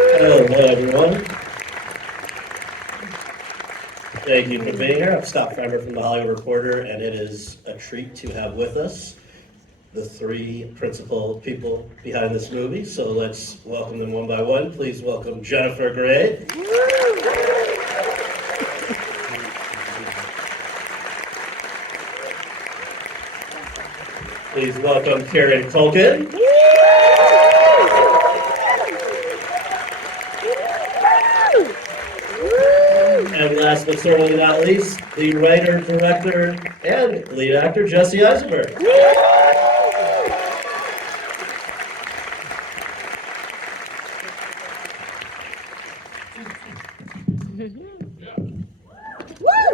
Hello, everyone. Thank you for being here. I'm Scott Farmer from The Hollywood Reporter, and it is a treat to have with us the three principal people behind this movie. So let's welcome them one by one. Please welcome Jennifer Grey. Please welcome Kieran Culkin. And last but certainly not least, the writer, director, and lead actor, Jesse Eisenberg.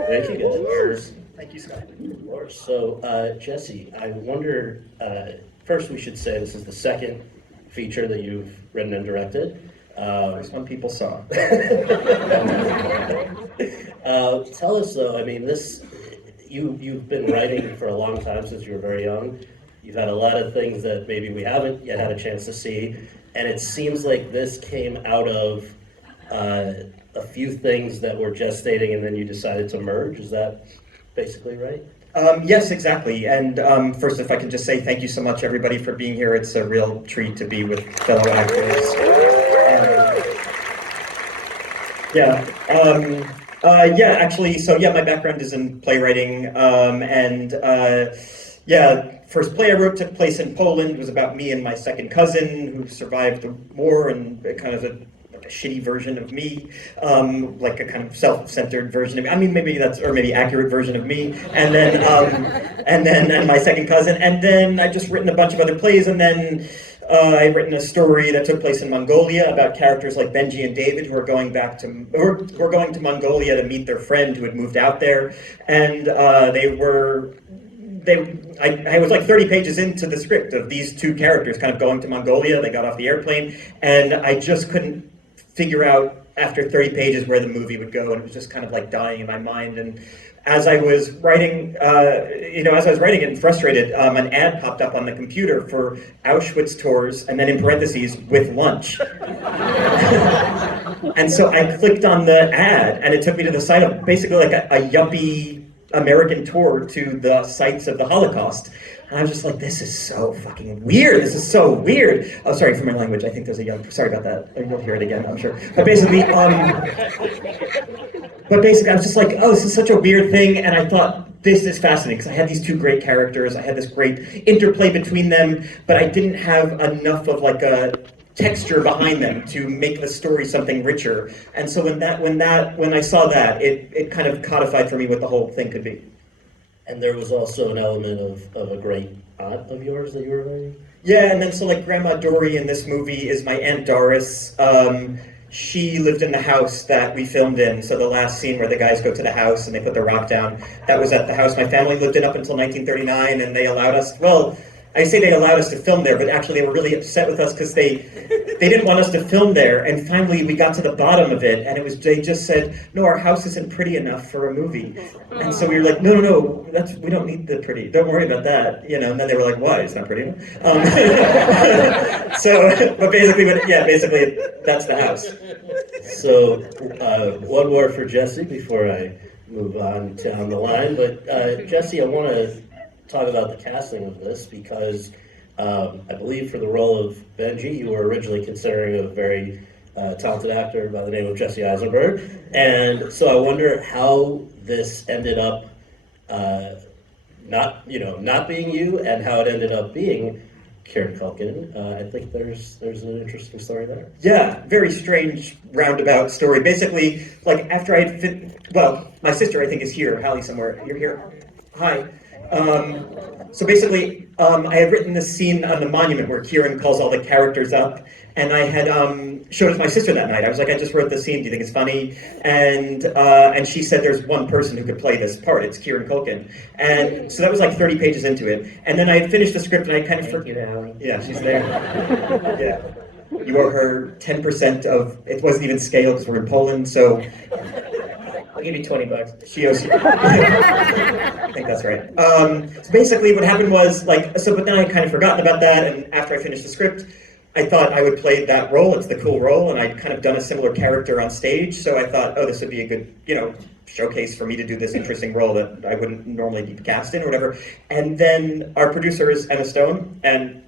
Thank you, guys. Thank you, Scott. Of course. So, Jesse, I wonder, first we should say this is the second feature that you've written and directed. First one people saw. Tell us, though, I mean, you've been writing for a long time, since you were very young. You've had a lot of things that maybe we haven't yet had a chance to see, and it seems like this came out of a few things that were gestating, and then you decided to merge. Is that basically right? Yes, exactly. And first, if I can just say thank you so much, everybody, for being here. It's a real treat to be with fellow actors. Actually, my background is in playwriting, first play I wrote took place in Poland. It was about me and my second cousin who survived the war, and kind of a shitty version of me, like a kind of self-centered version of me. I mean, maybe accurate version of me. And then my second cousin. And then I've just written a bunch of other plays, and then I've written a story that took place in Mongolia about characters like Benji and David who are going to Mongolia to meet their friend who had moved out there, and I was like 30 pages into the script of these two characters kind of going to Mongolia. They got off the airplane, and I just couldn't figure out after 30 pages where the movie would go, and it was just kind of like dying in my mind. And as I was writing, it and frustrated, an ad popped up on the computer for Auschwitz tours, and then in parentheses, with lunch. And so I clicked on the ad, and it took me to the site of basically like a yuppie American tour to the sites of the Holocaust. And I was just like, this is so fucking weird. This is so weird. Oh, sorry for my language. I think there's sorry about that. You'll hear it again, I'm sure. But basically, I was just like, oh, this is such a weird thing. And I thought, this is fascinating, because I had these two great characters. I had this great interplay between them, but I didn't have enough of like a texture behind them to make the story something richer. And so when I saw that, it kind of codified for me what the whole thing could be. And there was also an element of a great aunt of yours that you were writing? Yeah, and then so like Grandma Dory in this movie is my Aunt Doris. She lived in the house that we filmed in, so the last scene where the guys go to the house and they put the rock down, that was at the house my family lived in up until 1939, and they allowed us, I say they allowed us to film there, but actually they were really upset with us because they didn't want us to film there. And finally we got to the bottom of it, and they just said, no, our house isn't pretty enough for a movie. And so we were like, no, we don't need the pretty. Don't worry about that, And then they were like, why? It's not pretty enough. Basically that's the house. So one more for Jesse before I move on down the line. But Jesse, I want to talk about the casting of this, because I believe for the role of Benji, you were originally considering a very talented actor by the name of Jesse Eisenberg, and so I wonder how this ended up not being you, and how it ended up being Kieran Culkin. I think there's an interesting story there. Yeah, very strange roundabout story. Basically, like after I had my sister I think is here, Hallie somewhere. You're here. Hi. So basically, I had written this scene on the monument where Kieran calls all the characters up, and I had showed it to my sister that night. I was like, I just wrote this scene, do you think it's funny? And she said there's one person who could play this part, it's Kieran Culkin. And so that was like 30 pages into it. And then I had finished the script, and I kind of forgot. Yeah, she's there. Yeah. You owe her 10% of, it wasn't even scaled because we're in Poland, so I'll give you $20. she owes you. I think that's right. So basically what happened was, but then I had kind of forgotten about that, and after I finished the script, I thought I would play that role. It's the cool role, and I'd kind of done a similar character on stage, so I thought, oh, this would be a good, showcase for me to do this interesting role that I wouldn't normally be cast in or whatever. And then our producer is Emma Stone, and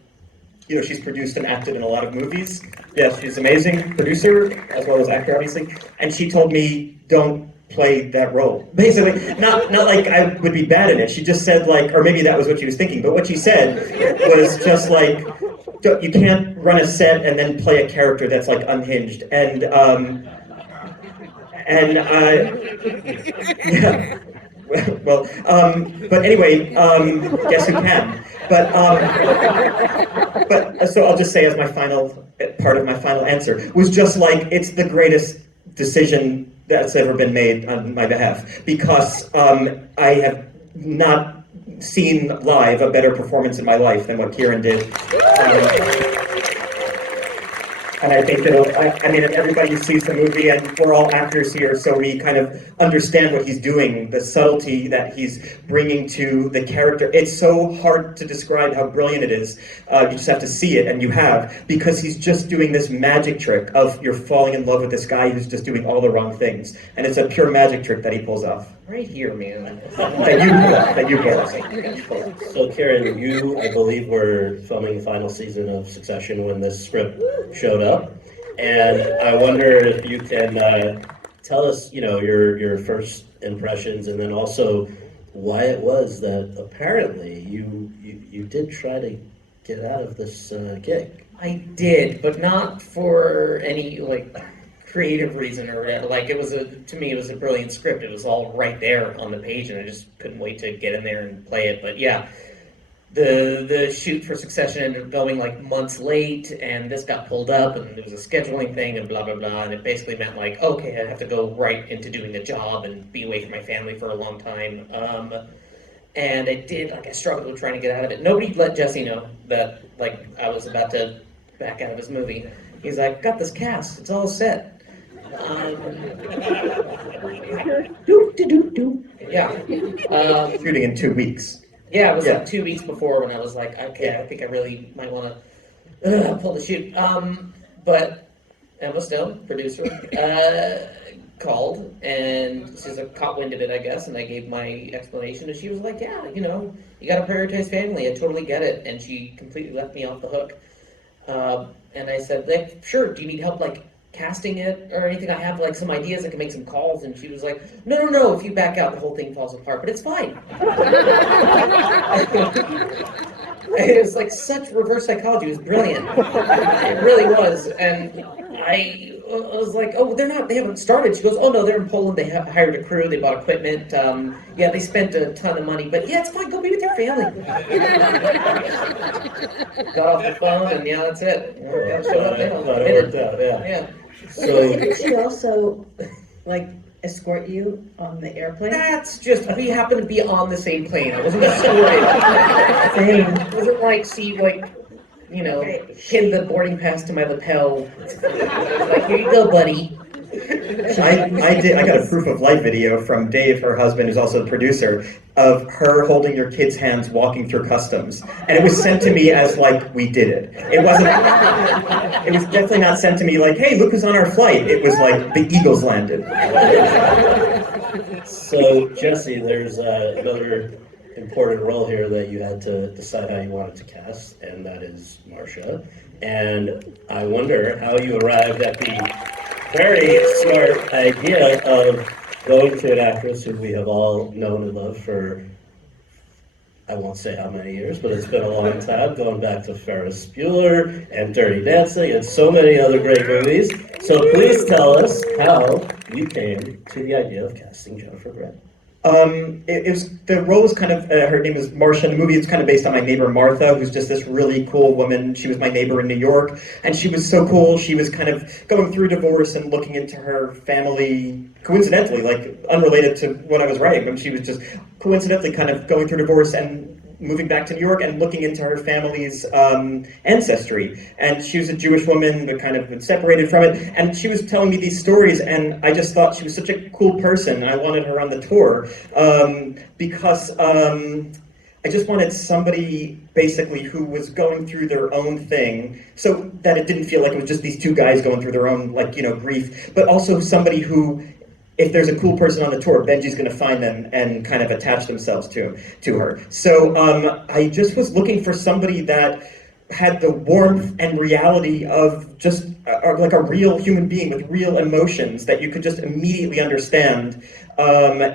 she's produced and acted in a lot of movies. Yeah, she's an amazing producer as well as actor, obviously. And she told me, don't play that role. Basically, not like I would be bad in it. She just said or maybe that was what she was thinking. But what she said was just you can't run a set and then play a character that's unhinged. And yeah. But anyway, guess who can? But so I'll just say as my final part of my final answer was just it's the greatest decision that's ever been made on my behalf, because I have not seen live a better performance in my life than what Kieran did. And I think that, if everybody sees the movie, and we're all actors here, so we kind of understand what he's doing, the subtlety that he's bringing to the character. It's so hard to describe how brilliant it is. You just have to see it, and you have, because he's just doing this magic trick of you're falling in love with this guy who's just doing all the wrong things. And it's a pure magic trick that he pulls off. Right here, man. That you pull off. So Kieran, you, I believe, were filming the final season of Succession when this script showed up, and I wonder if you can tell us, your first impressions, and then also why it was that apparently you did try to get out of this gig. I did, but not for any creative reason or to me it was a brilliant script. It was all right there on the page, and I just couldn't wait to get in there and play it. But yeah, the shoot for Succession ended up going months late, and this got pulled up, and there was a scheduling thing and blah blah blah, and it basically meant okay, I have to go right into doing the job and be away from my family for a long time. And I did I struggled with trying to get out of it. Nobody let Jesse know that I was about to back out of his movie. He's like, got this cast, it's all set. Yeah. Shooting in 2 weeks. Yeah, it was 2 weeks before when I was okay, I think I really might want to pull the shoot. But Emma Stone, producer, called, and she's caught wind of it, I guess, and I gave my explanation, and she was like, yeah, you got to prioritize family. I totally get it. And she completely left me off the hook. And I said, sure, do you need help, casting it or anything? I have some ideas, I can make some calls. And she was like, no, if you back out the whole thing falls apart, but it's fine. It was such reverse psychology. It was brilliant. It really was. And I was like, oh, they haven't started. She goes, oh no, they're in Poland, they hired a crew, they bought equipment, they spent a ton of money, but yeah, it's fine, go be with your family. Got off the phone, and that's it. Showed up there. Yeah. So Did she also escort you on the airplane? That's just, we happened to be on the same plane. I wasn't escorted. Same. It wasn't pin the boarding pass to my lapel. Here you go, buddy. I got a proof of life video from Dave, her husband, who's also the producer, of her holding your kid's hands walking through customs, and it was sent to me as we did it. It was definitely not sent to me hey, look who's on our flight. It was the Eagles landed. So Jesse, there's another important role here that you had to decide how you wanted to cast, and that is Marsha. And I wonder how you arrived at the very smart idea of going to an actress who we have all known and loved for, I won't say how many years, but it's been a long time, going back to Ferris Bueller and Dirty Dancing and so many other great movies. So please tell us how you came to the idea of casting Jennifer Grey. The role was kind of, her name is Marsha in the movie. It's kind of based on my neighbor Martha, who's just this really cool woman. She was my neighbor in New York, and she was so cool. She was kind of going through divorce and looking into her family, coincidentally, unrelated to what I was writing. But she was just coincidentally kind of going through divorce and moving back to New York and looking into her family's ancestry. And she was a Jewish woman, but kind of been separated from it. And she was telling me these stories, and I just thought she was such a cool person. I wanted her on the tour because I just wanted somebody basically who was going through their own thing, so that it didn't feel like it was just these two guys going through their own, like, grief, but also somebody who, if there's a cool person on the tour, Benji's going to find them and kind of attach themselves to her. So I just was looking for somebody that had the warmth and reality of just like a real human being with real emotions that you could just immediately understand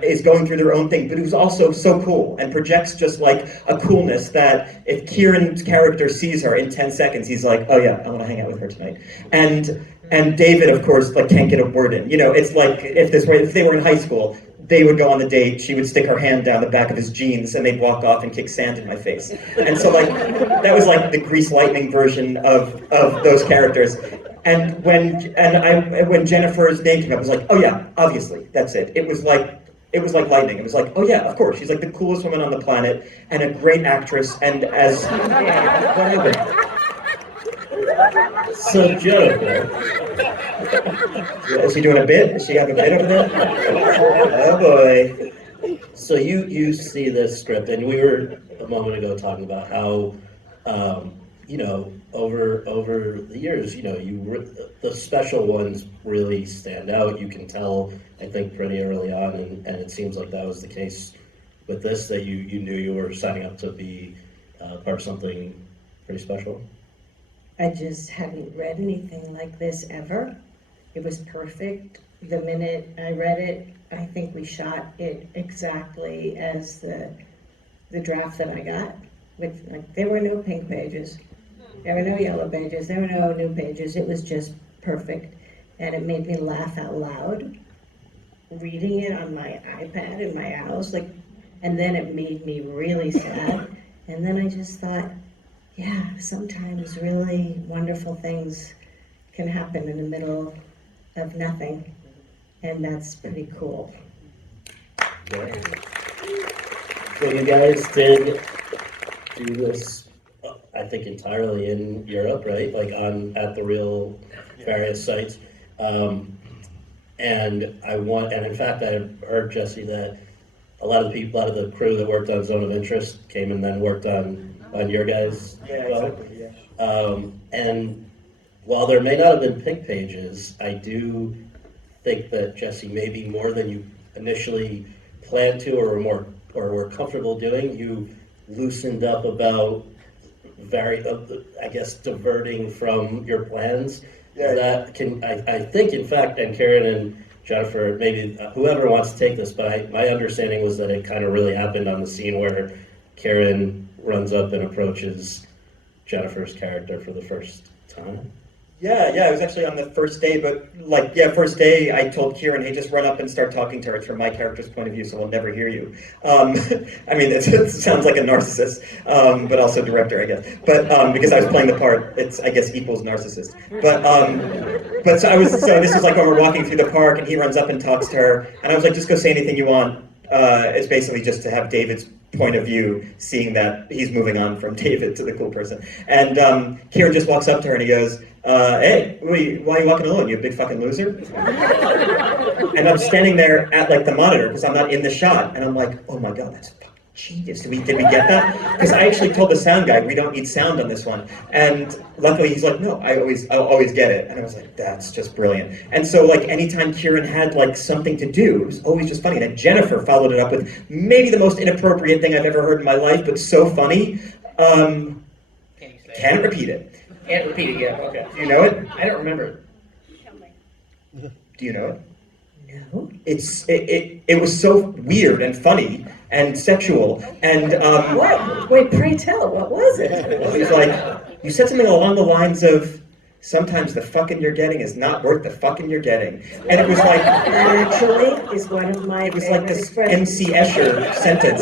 is going through their own thing, but who's also so cool and projects just like a coolness that if Kieran's character sees her in 10 seconds, he's like, oh yeah, I want to hang out with her tonight. And David, of course, like can't get a word in. It's like if they were in high school, they would go on the date, she would stick her hand down the back of his jeans, and they'd walk off and kick sand in my face. And so, like, that was like the Grease Lightning version of those characters. And when Jennifer's name came up, I was like, oh yeah, obviously, that's it. It was like lightning. It was like, oh yeah, of course, she's like the coolest woman on the planet and a great actress. And as whatever. So Jennifer, Is she doing a bit? Does she have a bit over there? Oh boy. so you see this script, and we were a moment ago talking about how, over the years, the special ones really stand out. You can tell, I think, pretty early on, and it seems like that was the case with this, that you knew you were signing up to be part of something pretty special. I just hadn't read anything like this ever. It was perfect. The minute I read it, I think we shot it exactly as the draft that I got. There were no pink pages. There were no yellow pages. There were no new pages. It was just perfect. And it made me laugh out loud, reading it on my iPad in my house. And then it made me really sad. And then I just thought, yeah, sometimes really wonderful things can happen in the middle of nothing, and that's pretty cool. Yeah. So you guys did do this, I think, entirely in Europe, right? Like at the real various sites. And in fact, I heard, Jesse, that a lot of the crew that worked on Zone of Interest came and then worked on your guys' Exactly, yeah. And while there may not have been pick pages, I do think that, Jesse, maybe more than you initially planned to or were comfortable doing, you loosened up about diverting from your plans. Yeah. I think, in fact, and Kieran and Jennifer, maybe whoever wants to take this, but my understanding was that it kind of really happened on the scene where Kieran runs up and approaches Jennifer's character for the first time. Yeah, it was actually on the first day, but first day I told Kieran, hey, just run up and start talking to her. It's from my character's point of view, so we'll never hear you. It sounds like a narcissist, but also director, I guess. But because I was playing the part, it's, I guess, equals narcissist. So this is like when we're walking through the park and he runs up and talks to her, and I was like, just go say anything you want. It's basically just to have David's point of view, seeing that he's moving on from David to the cool person. And Kieran just walks up to her and he goes, hey, why are you walking alone? You a big fucking loser? And I'm standing there at like the monitor because I'm not in the shot. And I'm like, oh my God, that's fucking genius. Did we get that? Because I actually told the sound guy, we don't need sound on this one. And luckily he's like, no, I'll always get it. And I was like, that's just brilliant. And so like anytime Kieran had like something to do, it was always just funny. And then Jennifer followed it up with maybe the most inappropriate thing I've ever heard in my life, but so funny. Can't repeat it. Can't repeat it yet. Okay. Do you know it? I don't remember. Do you know it? No. It was so weird and funny and sexual and What? Wait, pray tell, what was it? it was like you said something along the lines of sometimes the fucking you're getting is not worth the fucking you're getting, and it was like That actually is one of my it was like favorite this expressions. MC Escher sentence.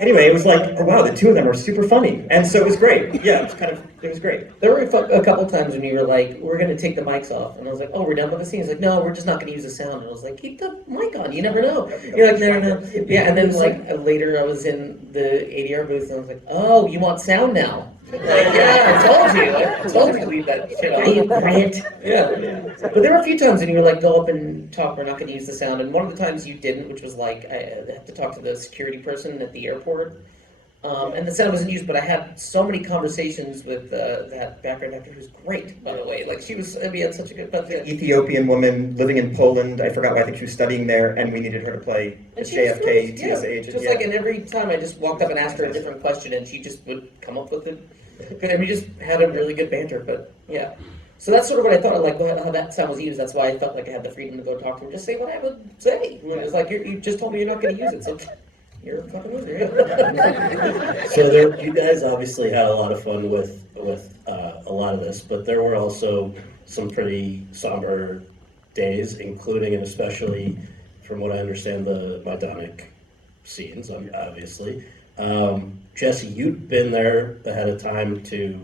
Anyway, it was like, oh, wow, the two of them were super funny, and so it was great. Yeah, it was great. There were a couple times when you were like, we're going to take the mics off. And I was like, oh, we're done with the scene. He's like, no, we're just not going to use the sound. And I was like, keep the mic on. You never know. You're like, no. Yeah, and then like later I was in the ADR booth and I was like, oh, you want sound now? Yeah, I told you to leave that shit Are you on. quiet? Yeah. But there were a few times when you were like, go up and talk, we're not going to use the sound. And one of the times you didn't, which was like, I had to talk to the security person at the airport. And the sound wasn't used, but I had so many conversations with that background actor who's great, by the way. Like, we had such a good, but Ethiopian woman living in Poland. I forgot why. I think she was studying there, and we needed her to play a and she was JFK great, TSA agent. just like, and every time I just walked up and asked her a different question, and she just would come up with it. And we just had a really good banter, but yeah. So that's sort of what I thought of, like, how that sound was used. That's why I felt like I had the freedom to go talk to her, just say what I would say. It was like, you just told me you're not going to use it, so you're a fucking loser. So you guys obviously had a lot of fun with a lot of this, but there were also some pretty somber days, including and especially, from what I understand, the Madonic scenes, obviously. Jesse, you'd been there ahead of time to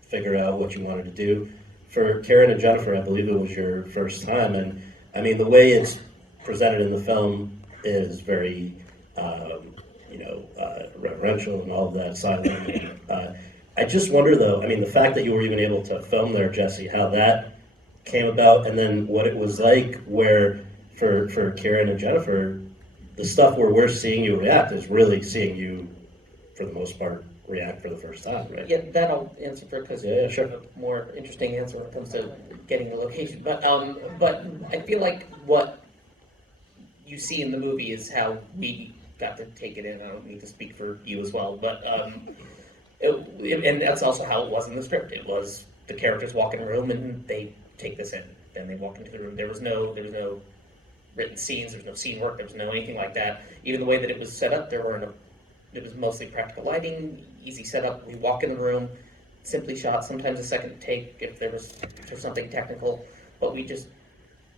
figure out what you wanted to do. For Kieran and Jennifer, I believe it was your first time, and I mean, the way it's presented in the film is very reverential and all of that silent. I just wonder, though, I mean, the fact that you were even able to film there, Jesse, how that came about, and then what it was like where, for Kieran and Jennifer, the stuff where we're seeing you react is really seeing you, for the most part, react for the first time, right? Yeah, that I'll answer for, because Yeah, sure. a more interesting answer when it comes to getting the location. But I feel like what you see in the movie is how we got to take it in. I don't need to speak for you as well, but and that's also how it was in the script. It was the characters walk in a room and they take this in. Then they walk into the room. There was no written scenes. There was no scene work. There was no anything like that. Even the way that it was set up, it was mostly practical lighting, easy setup. We walk in the room, simply shot. Sometimes a second take if there was for something technical, but we just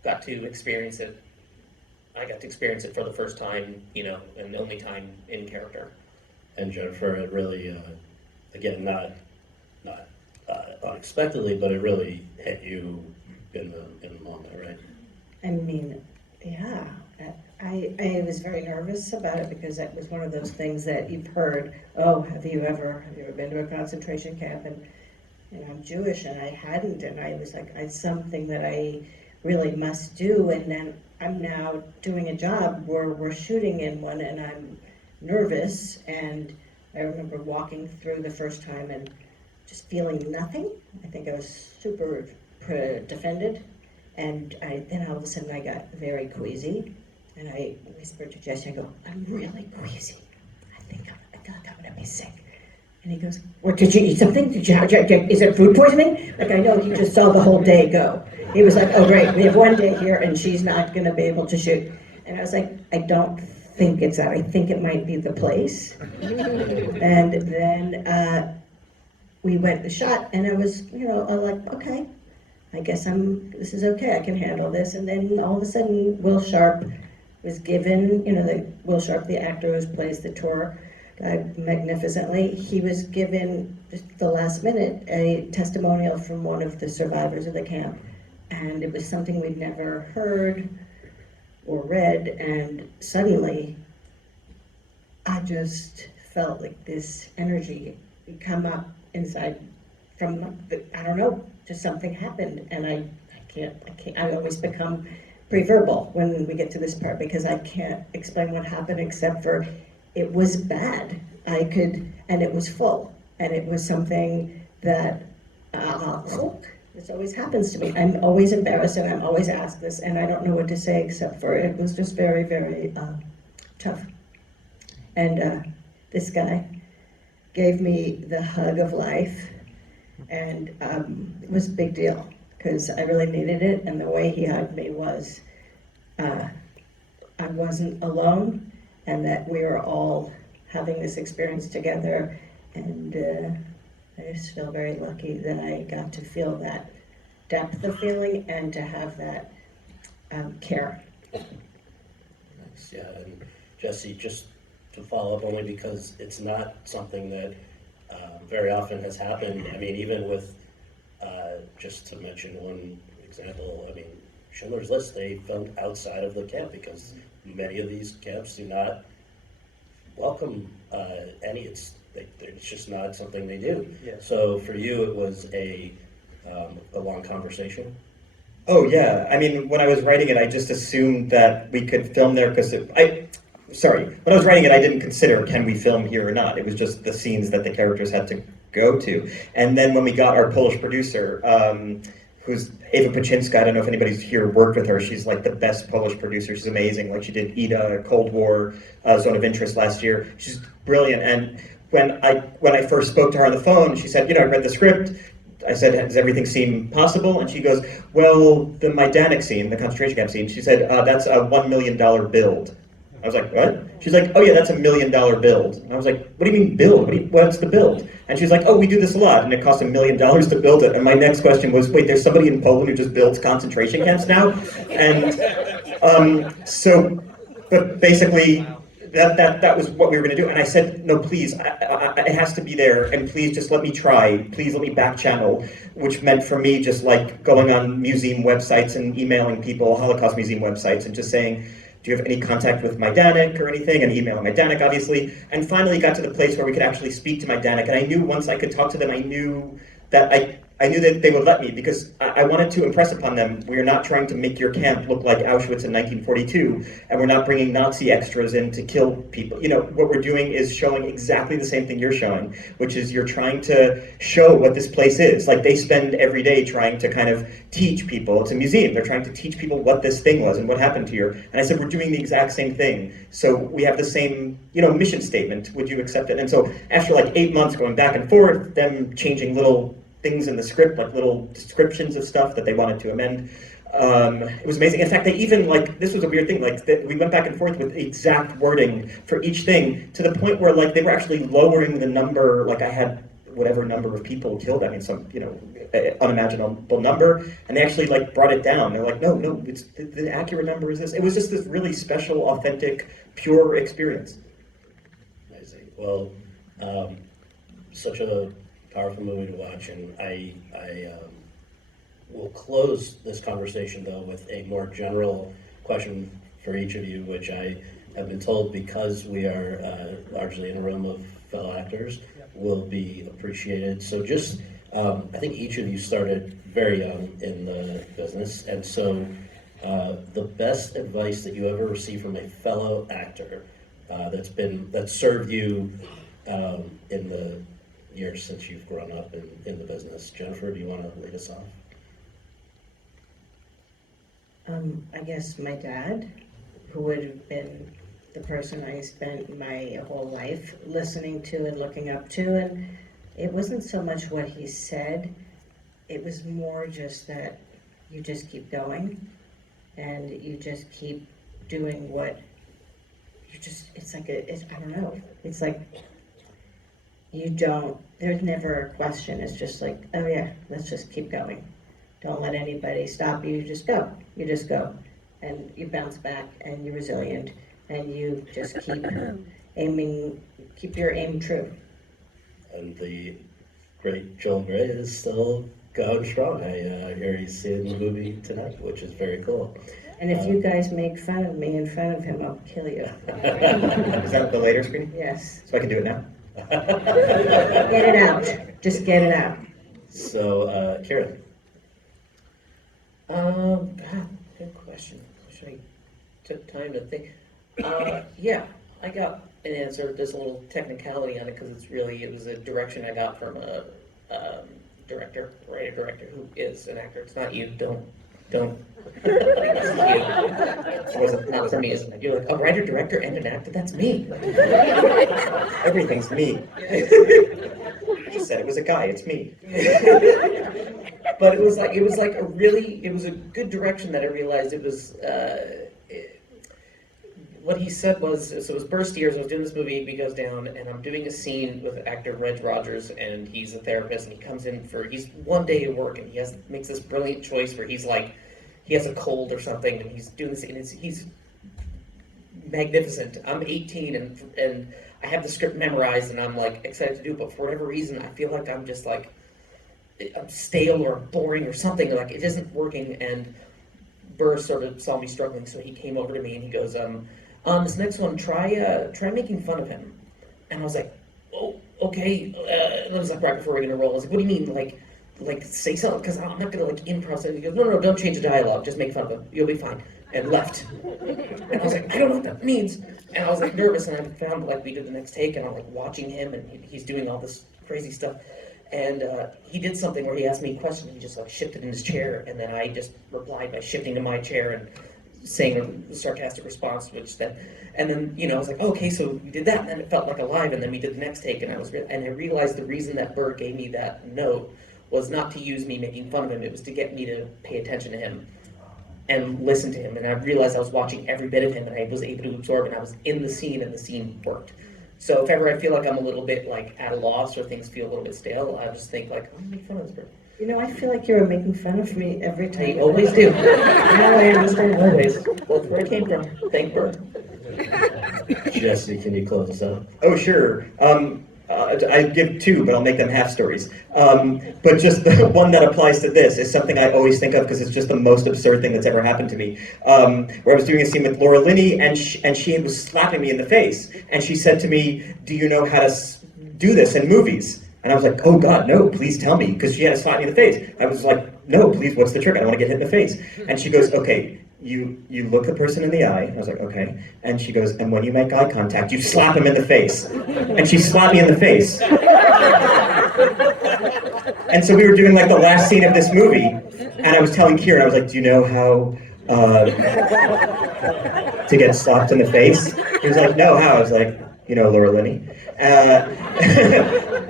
got to experience it. I got to experience it for the first time, and the only time in character. And Jennifer, it really, again, not unexpectedly, but it really hit you in the moment, right? I mean, yeah. I was very nervous about it because that was one of those things that you've heard. Oh, have you ever been to a concentration camp? And I'm Jewish, and I hadn't, and I was like, it's something that I really must do. And then I'm now doing a job where we're shooting in one, and I'm nervous. And I remember walking through the first time and just feeling nothing. I think I was super defended. And then all of a sudden I got very queasy. And I whispered to Jesse, I go, I'm really queasy. I feel like I'm gonna be sick. And he goes, well, did you eat something? Is it food poisoning? Like, I know he just saw the whole day go. He was like, oh great, we have one day here and she's not gonna be able to shoot. And I was like, I don't think it's that. I think it might be the place. And then we went and shot, and I was, I'm like, okay, I guess this is okay, I can handle this. And then all of a sudden, Will Sharp was given, Will Sharp, the actor who plays the tour magnificently, he was given, just the last minute, a testimonial from one of the survivors of the camp. And it was something we'd never heard or read, and suddenly, I just felt like this energy come up inside from, I don't know, just something happened, and I can't, I always become pre-verbal when we get to this part because I can't explain what happened except for it was bad. And it was full, and it was something that, this always happens to me. I'm always embarrassed, and I'm always asked this, and I don't know what to say except for it was just very, very tough. And this guy gave me the hug of life, and it was a big deal because I really needed it. And the way he hugged me was, I wasn't alone, and that we were all having this experience together. And I just feel very lucky that I got to feel that depth of feeling and to have that care. Nice, yeah. And Jesse, just to follow up, only because it's not something that very often has happened. I mean, even with, just to mention one example, I mean, Schindler's List, they filmed outside of the camp because many of these camps do not welcome it's it's just not something they do. Yeah. So for you, it was a long conversation. Oh yeah, I mean, when I was writing it, I just assumed that we could film there because when I was writing it, I didn't consider can we film here or not. It was just the scenes that the characters had to go to. And then when we got our Polish producer, who's Eva Paczynska, I don't know if anybody's here worked with her. She's like the best Polish producer. She's amazing. Like she did Ida, Cold War, Zone of Interest last year. She's brilliant. And when I first spoke to her on the phone, she said, I read the script. I said, does everything seem possible? And she goes, well, the Majdanek scene, the concentration camp scene, she said, that's a $1 million build. I was like, what? She's like, oh yeah, that's $1 million build. And I was like, what do you mean build? What's the build? And she's like, oh, we do this a lot, and it costs $1 million to build it. And my next question was, wait, there's somebody in Poland who just builds concentration camps now? And but basically, that was what we were going to do. And I said, no, please, it has to be there, and please just let me try. Please let me back channel, which meant for me just like going on museum websites and emailing people, Holocaust museum websites, and just saying, do you have any contact with Majdanek or anything? And emailing Majdanek, obviously. And finally got to the place where we could actually speak to Majdanek. And I knew once I could talk to them, I knew that they would let me, because I wanted to impress upon them, we are not trying to make your camp look like Auschwitz in 1942, and we're not bringing Nazi extras in to kill people. What we're doing is showing exactly the same thing you're showing, which is you're trying to show what this place is. Like, they spend every day trying to kind of teach people. It's a museum. They're trying to teach people what this thing was and what happened here. And I said, we're doing the exact same thing. So we have the same, mission statement. Would you accept it? And so after like 8 months going back and forth, them changing little things in the script, like little descriptions of stuff that they wanted to amend. It was amazing. In fact, they even, this was a weird thing, we went back and forth with exact wording for each thing, to the point where, they were actually lowering the number, I had whatever number of people killed, some, unimaginable number, and they actually, brought it down. They're like, no, it's the accurate number is this. It was just this really special, authentic, pure experience. Amazing. Well, such a powerful movie to watch, and I will close this conversation though with a more general question for each of you, which I have been told, because we are largely in a room of fellow actors, will be appreciated. So just, I think each of you started very young in the business, and so the best advice that you ever received from a fellow actor that served you in the years since you've grown up in the business. Jennifer, do you want to lead us off? I guess my dad, who would have been the person I spent my whole life listening to and looking up to. And it wasn't so much what he said, it was more just that you just keep going and you just keep doing what I don't know, it's like there's never a question. It's just like, oh yeah, let's just keep going. Don't let anybody stop you. You just go. And you bounce back, and you're resilient, and you just keep aiming, keep your aim true. And the great Joel Gray is still going strong. I hear he's seeing the movie tonight, which is very cool. And if you guys make fun of me in front of him, I'll kill you. Is that the later screen? Yes. So I can do it now? Get it out. Just get it out. So, Kieran. Good question. Wish I took time to think. Yeah, I got an answer. There's a little technicality on it, because it was a direction I got from a writer director who is an actor. It's not you. Don't. It wasn't not for me. You're like a writer director and an actor. That's me. Everything's me. He said it was a guy. It's me. But it was a good direction that I realized it was. What he said was, so it was burst years. I was doing this movie, he goes down, and I'm doing a scene with actor Reg Rogers, and he's a therapist, and he comes in he's one day at work, and makes this brilliant choice where he's like, he has a cold or something, and he's doing this, and he's magnificent. I'm 18, and I have the script memorized, and I'm like excited to do it, but for whatever reason, I feel like I'm just like, I'm stale or boring or something, like it isn't working. And Burr sort of saw me struggling, so he came over to me and he goes, on this next one, try making fun of him. And I was like, oh, okay, it was like right before we are gonna roll. I was like, what do you mean, like say something? Because I'm not gonna like improv something. He goes, no, don't change the dialogue. Just make fun of him. You'll be fine. And left. And I was like, I don't know what that means. And I was like nervous, and I found like we did the next take, and I'm like watching him, and he's doing all this crazy stuff. And he did something where he asked me a question, and he just like shifted in his chair, and then I just replied by shifting to my chair and saying a sarcastic response, and then I was like, oh, okay, so we did that, and then it felt like alive, and then we did the next take, and I realized the reason that Bert gave me that note was not to use me making fun of him, it was to get me to pay attention to him and listen to him, and I realized I was watching every bit of him, and I was able to absorb, and I was in the scene, and the scene worked. So if ever I feel like I'm a little bit like at a loss or things feel a little bit stale, I just think like, I'm gonna make fun of this Bert. I feel like you're making fun of me every time. You always do. Now I understand. Always. That's where it came from. Thank Bert. Jesse, can you close us out? Oh, sure. I give two, but I'll make them half stories. But just the one that applies to this is something I always think of because it's just the most absurd thing that's ever happened to me. Where I was doing a scene with Laura Linney, and she was slapping me in the face. And she said to me, do you know how to do this in movies? And I was like, oh God, no, please tell me, because she had to slap me in the face. I was like, no, please, what's the trick? I don't want to get hit in the face. And she goes, okay, you look the person in the eye. I was like, okay. And she goes, and when you make eye contact, you slap him in the face. And she slapped me in the face. And so we were doing like the last scene of this movie, and I was telling Kieran, I was like, do you know how to get slapped in the face? He was like, no, how? I was like, Laura Linney.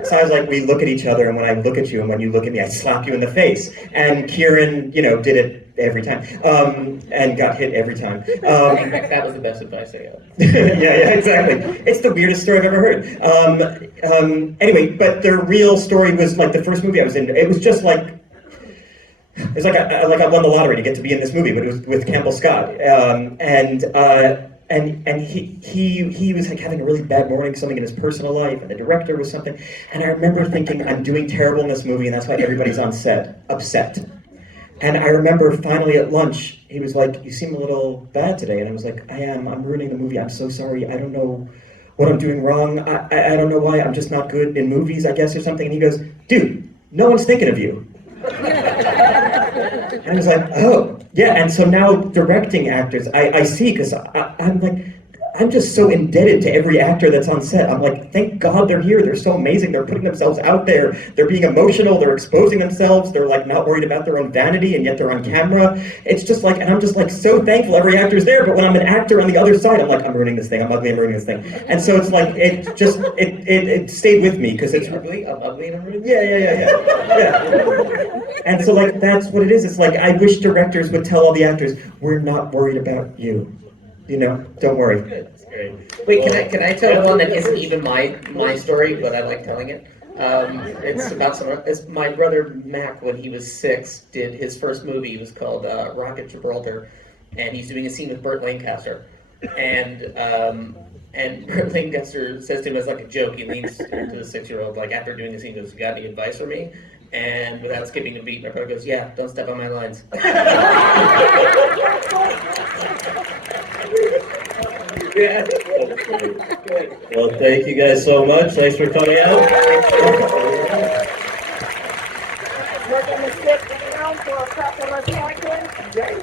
So I was like, we look at each other, and when I look at you and when you look at me, I slap you in the face. And Kieran, did it every time, and got hit every time. That was the best advice I got. yeah, exactly. It's the weirdest story I've ever heard. Anyway, but the real story was like the first movie I was in. It was just like, it's like I won the lottery to get to be in this movie, but it was with Campbell Scott, and he was like having a really bad morning, something in his personal life, and the director was something, and I remember thinking, I'm doing terrible in this movie, and that's why everybody's on set, upset. And I remember finally at lunch, he was like, you seem a little bad today, and I was like, I'm ruining the movie, I'm so sorry, I don't know what I'm doing wrong, I don't know why, I'm just not good in movies, I guess, or something, and he goes, dude, no one's thinking of you. And I was like, oh, yeah, and so now directing actors, I see, because I'm like, I'm just so indebted to every actor that's on set. I'm like, thank God they're here, they're so amazing, they're putting themselves out there, they're being emotional, they're exposing themselves, they're like not worried about their own vanity, and yet they're on camera. It's just like, and I'm just like so thankful every actor's there, but when I'm an actor on the other side, I'm like, I'm ruining this thing, I'm ugly, I'm ruining this thing. And so it's like, it stayed with me, because it's... Ugly? I'm ugly and I'm rude? Yeah. And so like, that's what it is. It's like, I wish directors would tell all the actors, we're not worried about you. Don't worry. Good. That's great. Wait, can I tell one that isn't even my story, but I like telling it? It's about it's my brother Mac, when he was 6, did his first movie. It was called Rocket Gibraltar, and he's doing a scene with Burt Lancaster, and Burt Lancaster says to him as like a joke, he leans to the 6-year-old, like after doing the scene, he goes, "You got any advice for me?" And without skipping a beat, my brother goes, "Yeah, don't step on my lines." Yeah. Well, thank you guys so much. Thanks for coming out. We're going to stick around for a couple of seconds.